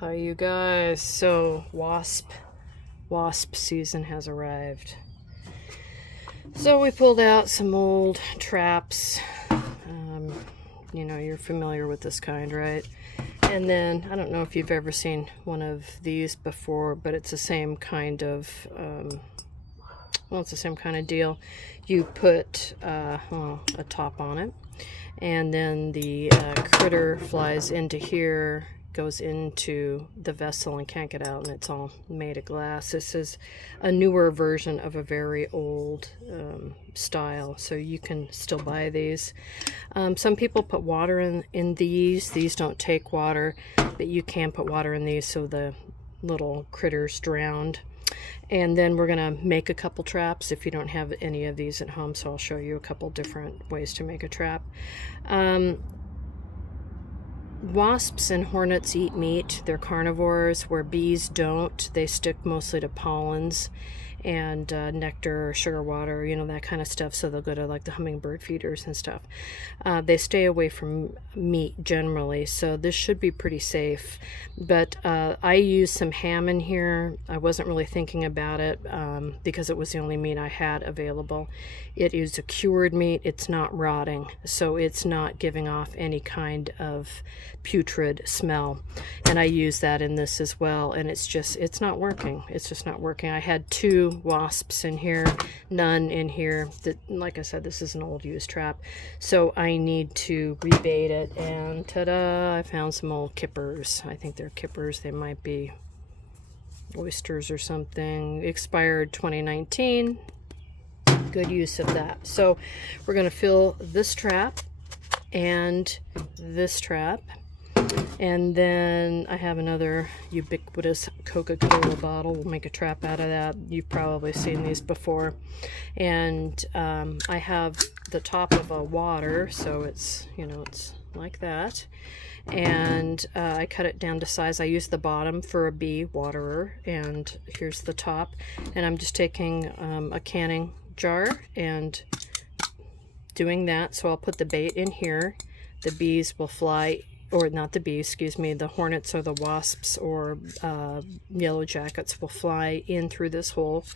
Hi you guys. So wasp season has arrived. So we pulled out some old traps. You know, you're familiar with this kind, right? And then I don't know if you've ever seen one of these before, but it's the same kind of well, it's the same kind of deal. You put a top on it, and then the critter flies into here, goes into the vessel and can't get out, and it's all made of glass. This is a newer version of a very old style, so you can still buy these. Some people put water in these. These don't take water, but you can put water in these so the little critters drowned. And then we're going to make a couple traps if you don't have any of these at home, so I'll show you a couple different ways to make a trap. Wasps and hornets eat meat. They're carnivores, where bees don't. They stick mostly to pollens and nectar or sugar water, you know, that kind of stuff, so they'll go to like the hummingbird feeders and stuff. They stay away from meat generally, so this should be pretty safe. But I used some ham in here. I wasn't really thinking about it because it was the only meat I had available. It is a cured meat. It's not rotting, so it's not giving off any kind of putrid smell. And I use that in this as well, and it's not working. It's just not working. I had 2 wasps in here, none in here. Like I said, this is an old used trap, so I need to rebait it. And ta-da, I found some old kippers. I think they're kippers. They might be oysters or something. Expired 2019. Good use of that. So we're going to fill this trap and this trap. And then I have another ubiquitous Coca-Cola bottle. We'll make a trap out of that. You've probably seen these before. And I have the top of a water, so it's, you know, it's like that. And I cut it down to size. I use the bottom for a bee waterer, and here's the top. And I'm just taking a canning jar and doing that. So I'll put the bait in here. The bees will fly, or not the bees, excuse me, the hornets or the wasps or yellow jackets will fly in through this hole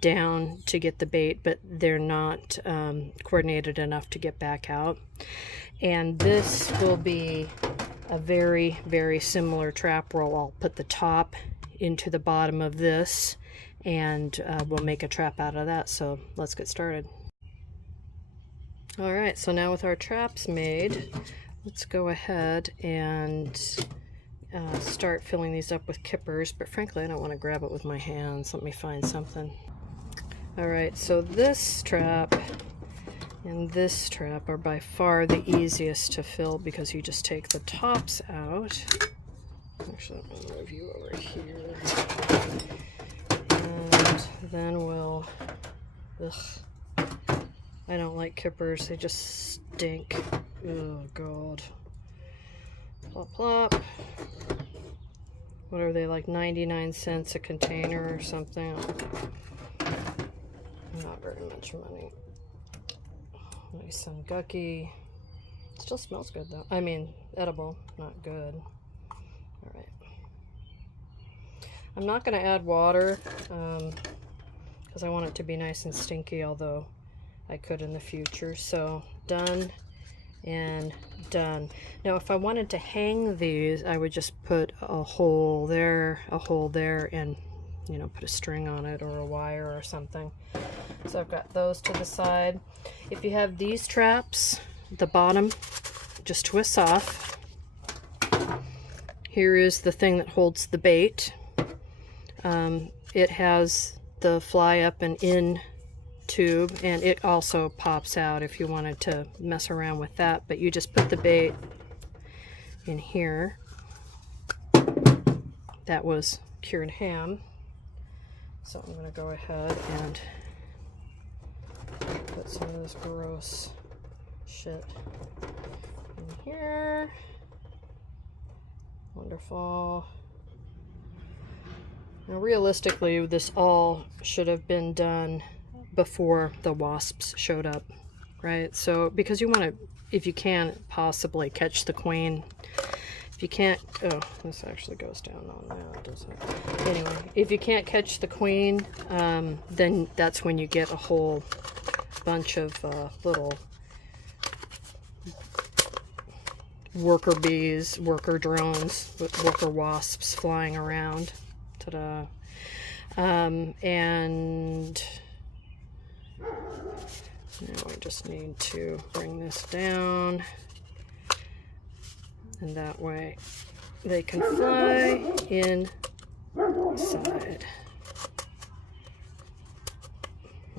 down to get the bait, but they're not coordinated enough to get back out. And this will be a very, very similar trap where I'll put the top into the bottom of this, and we'll make a trap out of that. So let's get started. All right, so now with our traps made, let's go ahead and start filling these up with kippers, but frankly I don't want to grab it with my hands. Let me find something. Alright, so this trap and this trap are by far the easiest to fill because you just take the tops out. Actually, I'm going to move you over here. And then we'll... Ugh. I don't like kippers, they just stink. Oh god. Plop plop. What are they, like 99 cents a container or something? Not very much money. Nice and gucky. Still smells good though. I mean, edible, not good. Alright. I'm not going to add water because I want it to be nice and stinky, although I could in the future. So done and done. Now if I wanted to hang these, I would just put a hole there, and, you know, put a string on it or a wire or something. So I've got those to the side. If you have these traps, the bottom just twists off. Here is the thing that holds the bait. It has the fly up and in tube, and it also pops out if you wanted to mess around with that, but you just put the bait in here. That was cured ham, so I'm going to go ahead and put some of this gross shit in here. Wonderful. Now realistically, this all should have been done before the wasps showed up, right? So because you want to, if you can, possibly catch the queen. If you can't, oh, this actually goes down on that, doesn't it? Anyway, if you can't catch the queen, then that's when you get a whole bunch of little worker bees, worker drones, worker wasps flying around. Ta-da. And now I just need to bring this down, and that way they can fly inside.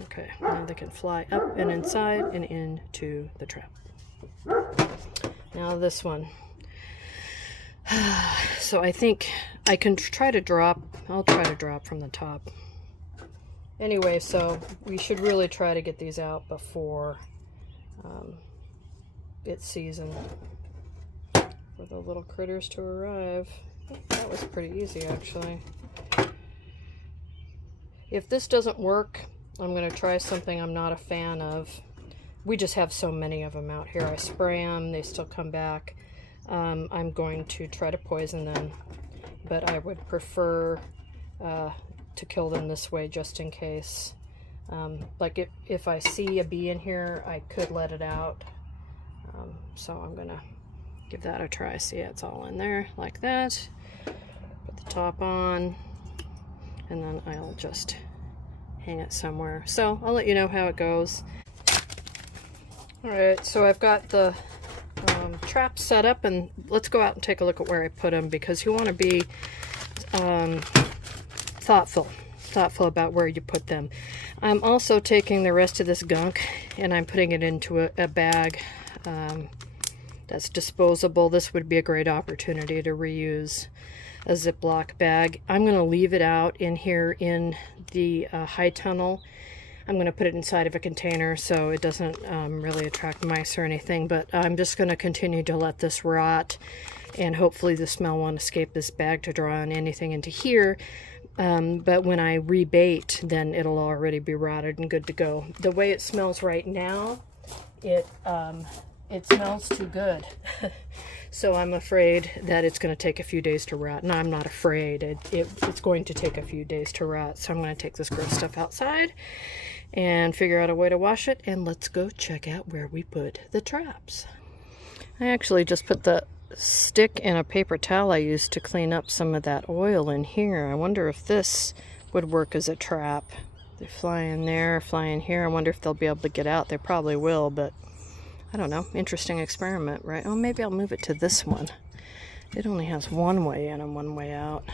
Okay, now they can fly up and inside and into the trap. Now this one. So I think I can try to drop, I'll try to drop from the top. Anyway, so we should really try to get these out before it's season for the little critters to arrive. That was pretty easy, actually. If this doesn't work, I'm going to try something I'm not a fan of. We just have so many of them out here. I spray them, they still come back. I'm going to try to poison them, but I would prefer to kill them this way just in case. Like if I see a bee in here, I could let it out. So I'm going to give that a try. See, it's all in there like that. Put the top on, and then I'll just hang it somewhere. So I'll let you know how it goes. Alright, so I've got the traps set up, and let's go out and take a look at where I put them, because you want to be thoughtful about where you put them. I'm also taking the rest of this gunk and I'm putting it into a bag that's disposable. This would be a great opportunity to reuse a Ziploc bag. I'm going to leave it out in here in the high tunnel. I'm going to put it inside of a container so it doesn't really attract mice or anything, but I'm just going to continue to let this rot, and hopefully the smell won't escape this bag to draw on anything into here. But when I rebait, then it'll already be rotted and good to go. The way it smells right now, it smells too good. So I'm afraid that it's going to take a few days to rot. And I'm not afraid. It's going to take a few days to rot. So I'm going to take this gross stuff outside and figure out a way to wash it. And let's go check out where we put the traps. I actually just put the stick in a paper towel I used to clean up some of that oil in here. I wonder if this would work as a trap. They fly in there, fly in here. I wonder if they'll be able to get out. They probably will, but I don't know. Interesting experiment, right? Oh, maybe I'll move it to this one. It only has one way in and one way out.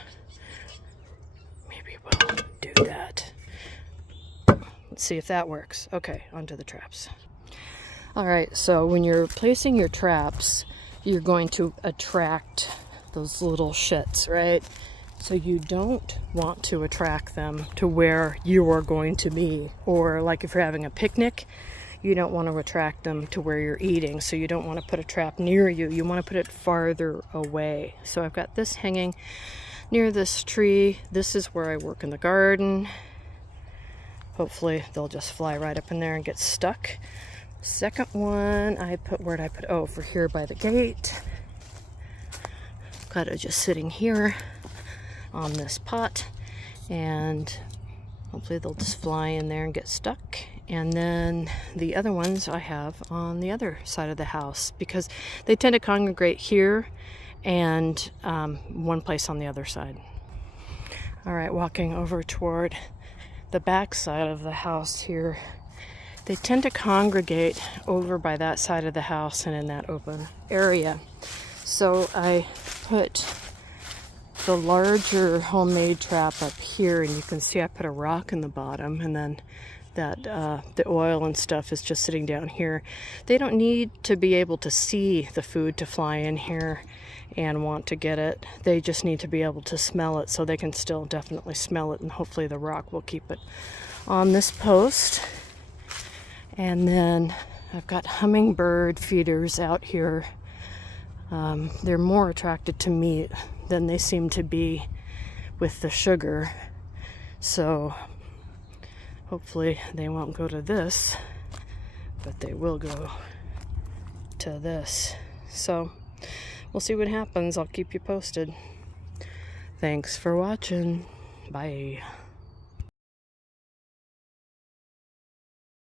Maybe we'll do that. Let's see if that works. Okay, onto the traps. All right, so when you're placing your traps, you're going to attract those little shits, right? So you don't want to attract them to where you are going to be. Or like if you're having a picnic, you don't want to attract them to where you're eating. So you don't want to put a trap near you. You want to put it farther away. So I've got this hanging near this tree. This is where I work in the garden. Hopefully they'll just fly right up in there and get stuck. Second one, I put, where'd I put? Oh, over here by the gate. Got it just sitting here on this pot, and hopefully they'll just fly in there and get stuck. And then the other ones I have on the other side of the house, because they tend to congregate here and one place on the other side. All right, walking over toward the back side of the house here. They tend to congregate over by that side of the house and in that open area. So I put the larger homemade trap up here, and you can see I put a rock in the bottom, and then that the oil and stuff is just sitting down here. They don't need to be able to see the food to fly in here and want to get it. They just need to be able to smell it, so they can still definitely smell it, and hopefully the rock will keep it on this post. And then I've got hummingbird feeders out here. They're more attracted to meat than they seem to be with the sugar. So hopefully they won't go to this, but they will go to this. So we'll see what happens. I'll keep you posted. Thanks for watching. Bye.